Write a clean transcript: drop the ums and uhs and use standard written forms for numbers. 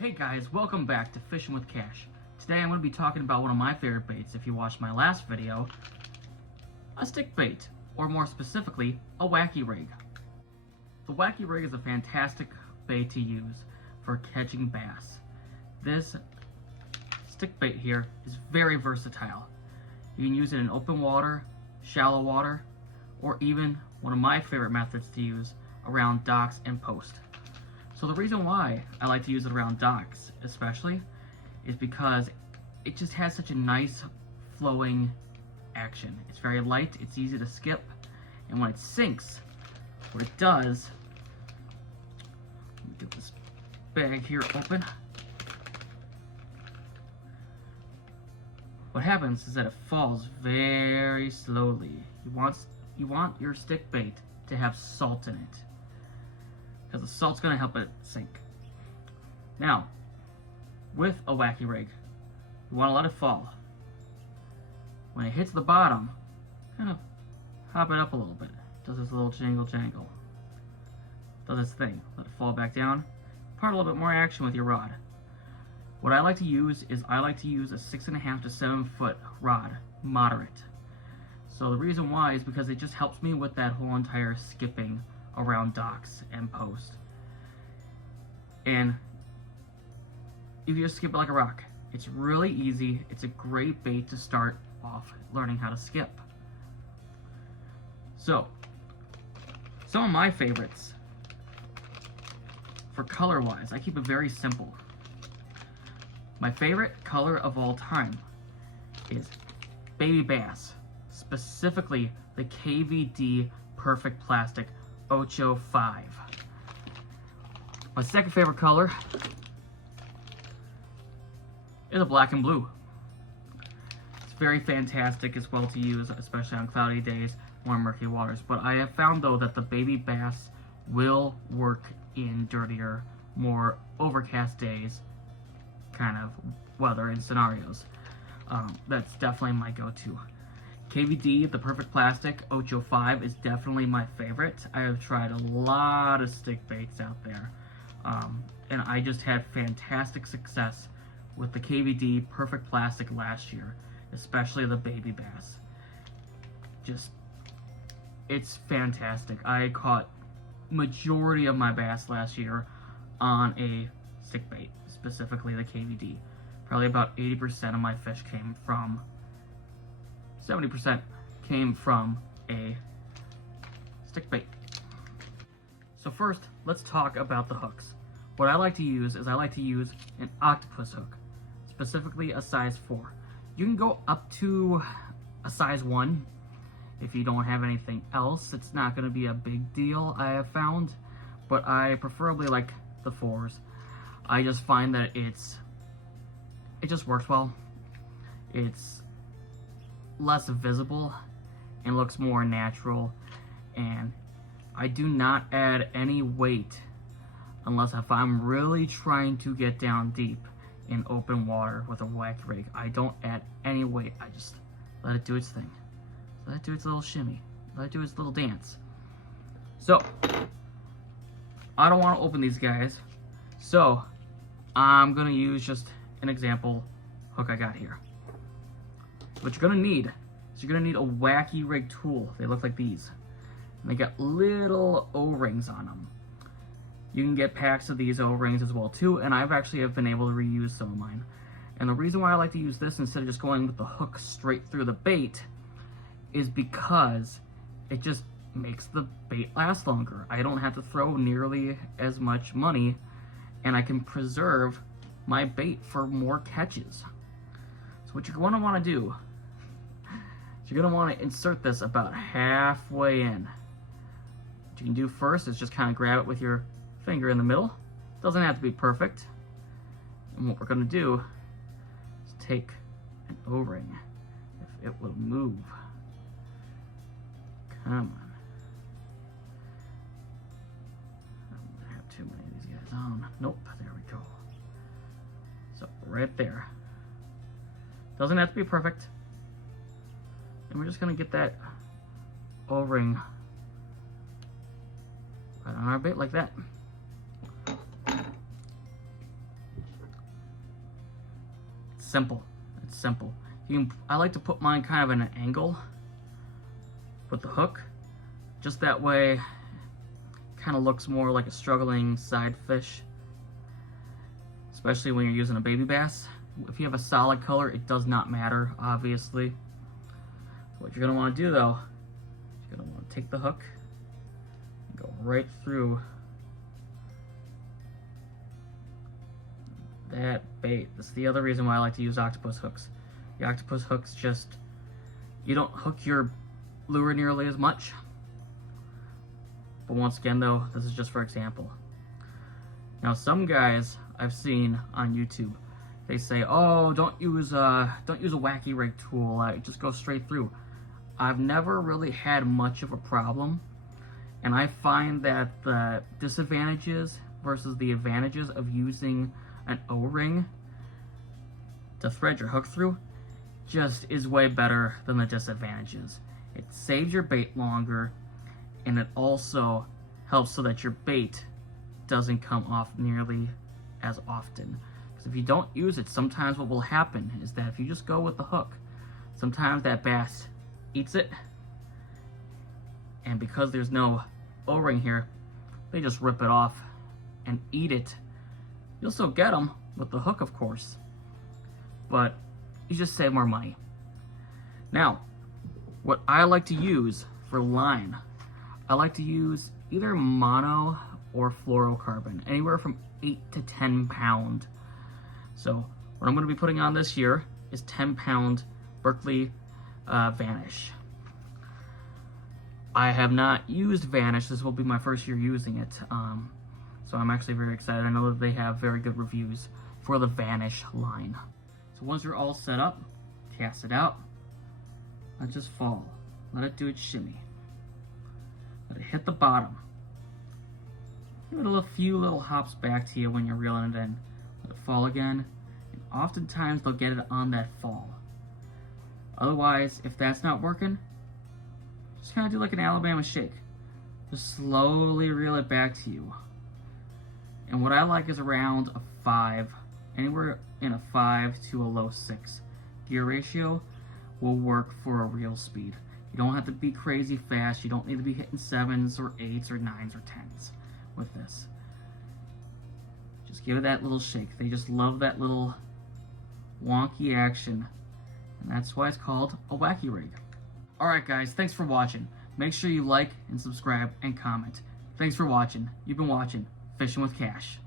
Hey guys, welcome back to Fishing with Cash. Today I'm going to be talking about one of my favorite baits. If you watched my last video, a stick bait, or more specifically, a Wacky Rig. The Wacky Rig is a fantastic bait to use for catching bass. This stick bait here is very versatile. You can use it in open water, shallow water, or even one of my favorite methods to use around docks and post. So the reason why I like to use it around docks especially is because it just has such a nice flowing action. It's very light, it's easy to skip, and when it sinks, what it does, let me get this bag here open. What happens is that it falls very slowly. You want your stick bait to have salt in it, because the salt's going to help it sink. Now, with a Wacky Rig, you want to let it fall. When it hits the bottom, kind of hop it up a little bit. Does this little jangle. Does its thing. Let it fall back down. Part a little bit more action with your rod. What I like to use is a 6.5 to 7 foot rod, moderate. So the reason why is because it just helps me with that whole entire skipping around docks and post. And if you just skip it like a rock, it's really easy. It's a great bait to start off learning how to skip. So, some of my favorites for color wise, I keep it very simple. My favorite color of all time is baby bass, specifically the KVD Perfect Plastic 805. My second favorite color is a black and blue. It's very fantastic as well to use, especially on cloudy days or murky waters. But I have found though that the baby bass will work in dirtier, more overcast days kind of weather and scenarios. That's definitely my go-to. KVD, the Perfect Plastic 805 is definitely my favorite. I have tried a lot of stick baits out there, and I just had fantastic success with the KVD Perfect Plastic last year, especially the baby bass. It's fantastic. I caught majority of my bass last year on a stick bait, specifically the KVD. Probably about 80% of my fish came from 70% came from a stick bait. So first, let's talk about the hooks. What I like to use is an octopus hook, specifically a size 4. You can go up to a size 1 if you don't have anything else. It's not going to be a big deal, I have found, but I preferably like the 4s. I just find that it just works well. It's less visible and looks more natural, and I do not add any weight unless if I'm really trying to get down deep in open water with a Wacky Rig. I don't add any weight. I just let it do its thing. Let it do its little shimmy. Let it do its little dance. So I don't want to open these guys, so I'm gonna use just an example hook I got here. What you're gonna need is a Wacky Rig tool. They look like these, and they got little O-rings on them. You can get packs of these O-rings as well too, and I've actually been able to reuse some of mine. And the reason why I like to use this instead of just going with the hook straight through the bait is because it just makes the bait last longer. I don't have to throw nearly as much money, and I can preserve my bait for more catches. So what you're going to want to do, you're going to want to insert this about halfway in. What you can do first is just kind of grab it with your finger in the middle. Doesn't have to be perfect. And what we're going to do is take an O-ring, if it will move. Come on. I don't have too many of these guys on. Nope, there we go. So right there. Doesn't have to be perfect. And we're just going to get that O-ring right on our bait like that. simple. It's simple. I like to put mine kind of in an angle with the hook. Just that way, kind of looks more like a struggling side fish. Especially when you're using a baby bass. If you have a solid color, it does not matter, obviously. What you're going to want to do, though, you're going to want to take the hook and go right through that bait. This is the other reason why I like to use octopus hooks. The octopus hooks just, you don't hook your lure nearly as much. But once again, though, this is just for example. Now, some guys I've seen on YouTube, they say, "Oh, don't use a Wacky Rig tool. Just go straight through." I've never really had much of a problem, and I find that the disadvantages versus the advantages of using an O-ring to thread your hook through just is way better than the disadvantages. It saves your bait longer, and it also helps so that your bait doesn't come off nearly as often. Because if you don't use it, sometimes what will happen is that if you just go with the hook, sometimes that bass eats it, and because there's no O-ring here, they just rip it off and eat it. You'll still get them with the hook, of course, but you just save more money. Now, what I like to use for line, I like to use either mono or fluorocarbon, anywhere from 8 to 10 pound. So what I'm going to be putting on this year is 10 pound Berkeley Vanish. I have not used Vanish. This will be my first year using it. So I'm actually very excited. I know that they have very good reviews for the Vanish line. So once you're all set up, cast it out. Let it just fall. Let it do its shimmy. Let it hit the bottom. Give it a few little hops back to you when you're reeling it in. Let it fall again. And oftentimes they'll get it on that fall. Otherwise, if that's not working, just kind of do like an Alabama shake. Just slowly reel it back to you. And what I like is around a 5, anywhere in a 5 to a low 6. Gear ratio will work for a reel speed. You don't have to be crazy fast. You don't need to be hitting 7s or 8s or 9s or 10s with this. Just give it that little shake. They just love that little wonky action. And that's why it's called a Wacky Rig. Alright guys, thanks for watching. Make sure you like and subscribe and comment. Thanks for watching. You've been watching Fishing with Cash.